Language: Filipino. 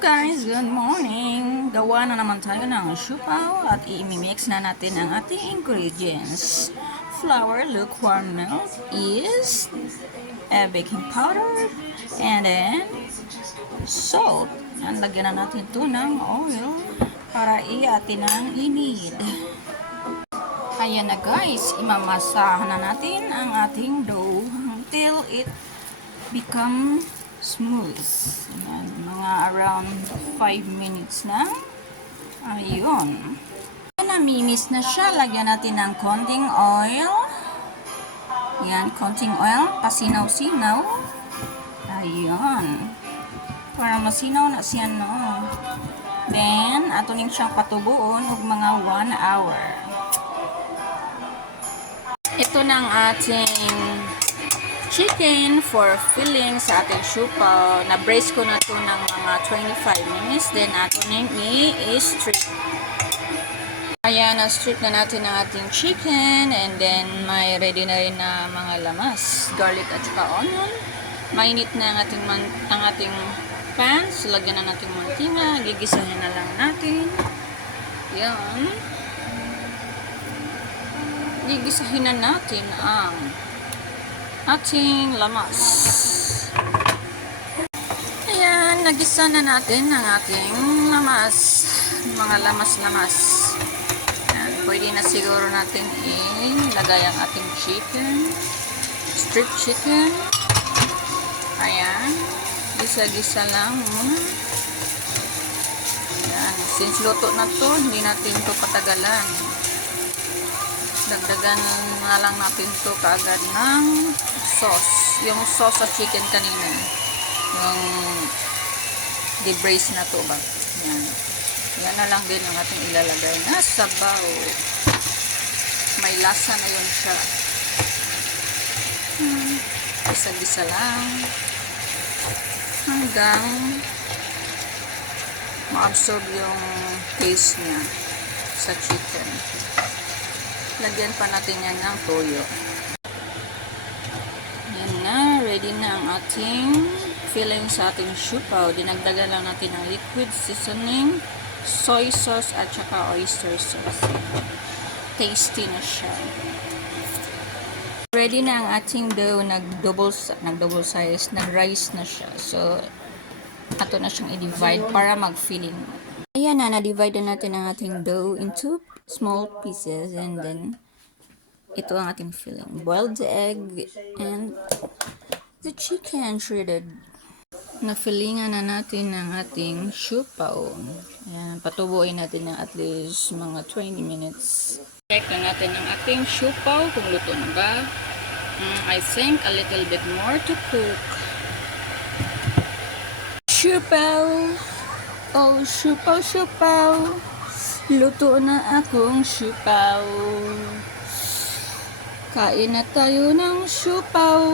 Guys, good morning! Gawa na naman tayo ng siupaw at i-mix na natin ang ating ingredients. Flour, lukewarm milk, yeast, baking powder, and then salt. And lagyan na natin ito ng oil para i-atin ang inid. Ayan na guys, imamasahan na natin ang ating dough until it become smooth. Ayan, mga around 5 minutes na. Ayun. Namimiss na siya. Lagyan natin ng konting oil. Ayan, konting oil. Pasinaw-sinaw. Ayun. Para masinaw na siya, no? Then, ato ning siyang patubuon og mga 1 hour. Ito na ang ating chicken for filling sa ating siupaw. Na-brace ko na to ng mga 25 minutes. Then, ato ning i-strip. Ayan, na-strip na natin ang ating chicken. And then, may ready na rin na mga lamas. Garlic at saka onion. Mainit na ang ating pan. So, lagyan na natin mantika. Gigisahin na lang natin. Yan. Gigisahin na natin ang ating lamas. Ayan, nagisa na natin ang ating lamas. Mga lamas-lamas. Ayan, pwede na siguro natin ilagay ang ating chicken. Strip chicken. Ayan. Gisa-gisa lang. Ayan. Since luto na to, hindi natin to patagalan. Dagdagan na lang natin to kaagad ng sauce. Yung sauce sa chicken kanina. Yung de-brace na to ba? Yan. Yan na lang din ang ating ilalagay na sabaw. May lasa na yun siya. Isa-isa lang. Hanggang ma-absorb yung taste niya sa chicken. Lagyan pa natin yan ng toyo. Yan na. Ready na ang ating filling sa ating siupaw. Dinagdagan lang natin ng liquid seasoning, soy sauce, at saka oyster sauce. Tasty na siya. Ready na ang ating dough. Nag-double size. Nag-rise na siya. So, ato na siyang i-divide para mag-filling. Ayan na. Na-divide na natin ang ating dough into small pieces, and then ito ang ating filling. Boiled egg and the chicken shredded. Na-fillingan na natin ang ating siupaw. Ayan, patubuin natin ng at least mga 20 minutes. Check na natin ang ating siupaw kung luto na ba. I think a little bit more to cook. Siupaw! Oh, siupaw, siupaw! Luto na akong siupaw. Kain na tayo ng siupaw.